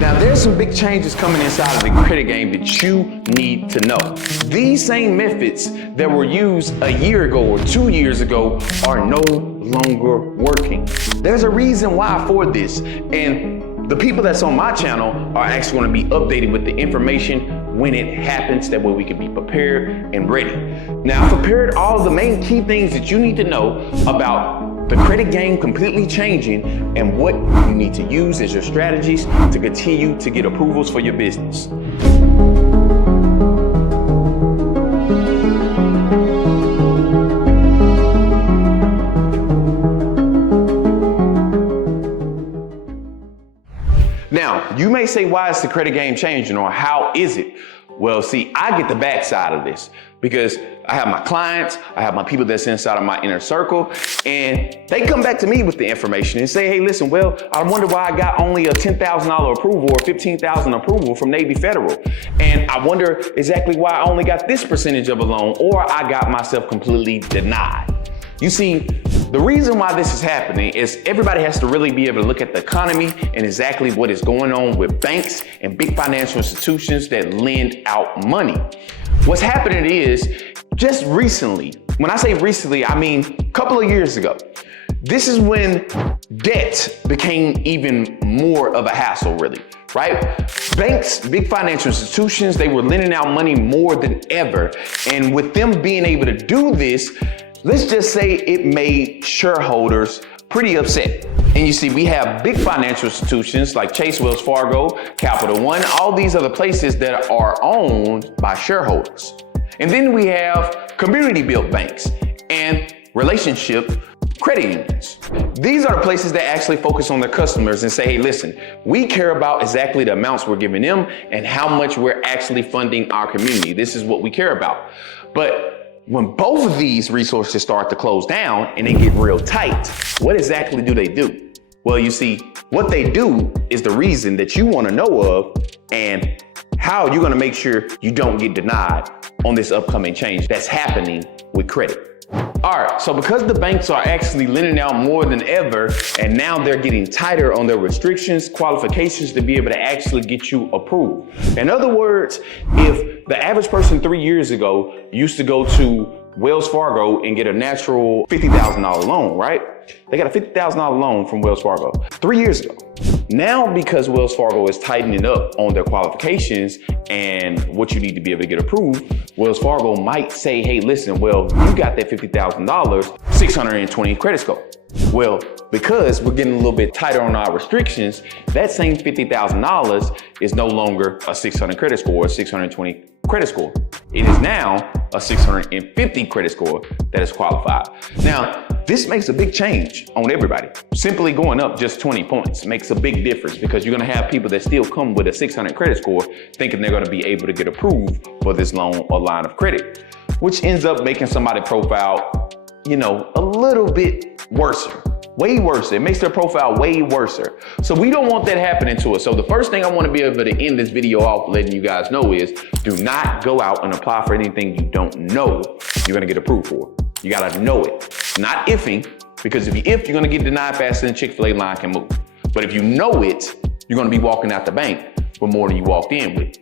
Now, there's some big changes coming inside of the credit game that you need to know. These same methods that were used a year ago or 2 years ago are no longer working. There's a reason why for this, and the people that's on my channel are actually going to be updated with the information when it happens. That way we can be prepared and ready. Now, I've prepared all the main key things that you need to know about the credit game completely changing and what you need to use as your strategies to continue to get approvals for your business. Now, you may say, why is the credit game changing, or how is it? Well, see, I get the backside of this because I have my clients, I have my people that's inside of my inner circle, and they come back to me with the information and say, hey, listen, well, I wonder why I got only a $10,000 approval or $15,000 approval from Navy Federal. And I wonder exactly why I only got this percentage of a loan, or I got myself completely denied. You see, the reason why this is happening is everybody has to really be able to look at the economy and exactly what is going on with banks and big financial institutions that lend out money. What's happening is, just recently, when I say recently, I mean a couple of years ago, this is when debt became even more of a hassle, really, right? Banks, big financial institutions, they were lending out money more than ever. And with them being able to do this, let's just say it made shareholders pretty upset. And you see, we have big financial institutions like Chase, Wells Fargo, Capital One, all these other places that are owned by shareholders. And then we have community-built banks and relationship credit unions. These are the places that actually focus on their customers and say, hey, listen, we care about exactly the amounts we're giving them and how much we're actually funding our community. This is what we care about. But when both of these resources start to close down and they get real tight, what exactly do they do? Well, you see, what they do is the reason that you want to know of and how you're going to make sure you don't get denied on this upcoming change that's happening with credit. All right, so because the banks are actually lending out more than ever, and now they're getting tighter on their restrictions, qualifications to be able to actually get you approved. In other words, if the average person 3 years ago used to go to Wells Fargo and get a natural $50,000 loan, right? They got a $50,000 loan from Wells Fargo 3 years ago. Now, because Wells Fargo is tightening up on their qualifications and what you need to be able to get approved, Wells Fargo might say, hey, listen, well, you got that $50,000, 620 credit score. Well, because we're getting a little bit tighter on our restrictions, that same $50,000 is no longer a 600 credit score, a 620 credit score. It is now a 650 credit score that is qualified. Now, this makes a big change on everybody. Simply going up just 20 points makes a big difference, because you're gonna have people that still come with a 600 credit score thinking they're gonna be able to get approved for this loan or line of credit, which ends up making somebody's profile, you know, a little bit worse. Way worse. It makes their profile way worse. So we don't want that happening to us. So the first thing I want to be able to end this video off letting you guys know is, do not go out and apply for anything you don't know you're going to get approved for. You got to know it. Not ifing, because if you if, you're going to get denied faster than Chick-fil-A line can move. But if you know it, you're going to be walking out the bank with more than you walked in with.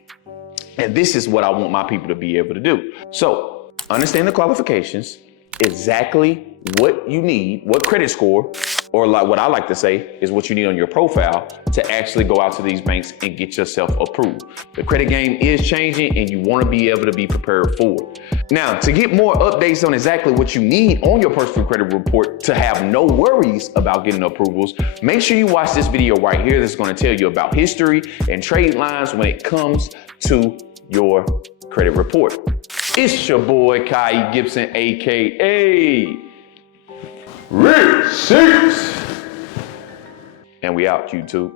And this is what I want my people to be able to do. So understand the qualifications, exactly what you need, what credit score, or like what I like to say is what you need on your profile to actually go out to these banks and get yourself approved. The credit game is changing and you want to be able to be prepared for it. Now, to get more updates on exactly what you need on your personal credit report to have no worries about getting approvals, make sure you watch this video right here. That's going to tell you about history and trade lines when it comes to your credit report. It's your boy, Kiee Gibson, AKA Rich Six. And we out, YouTube.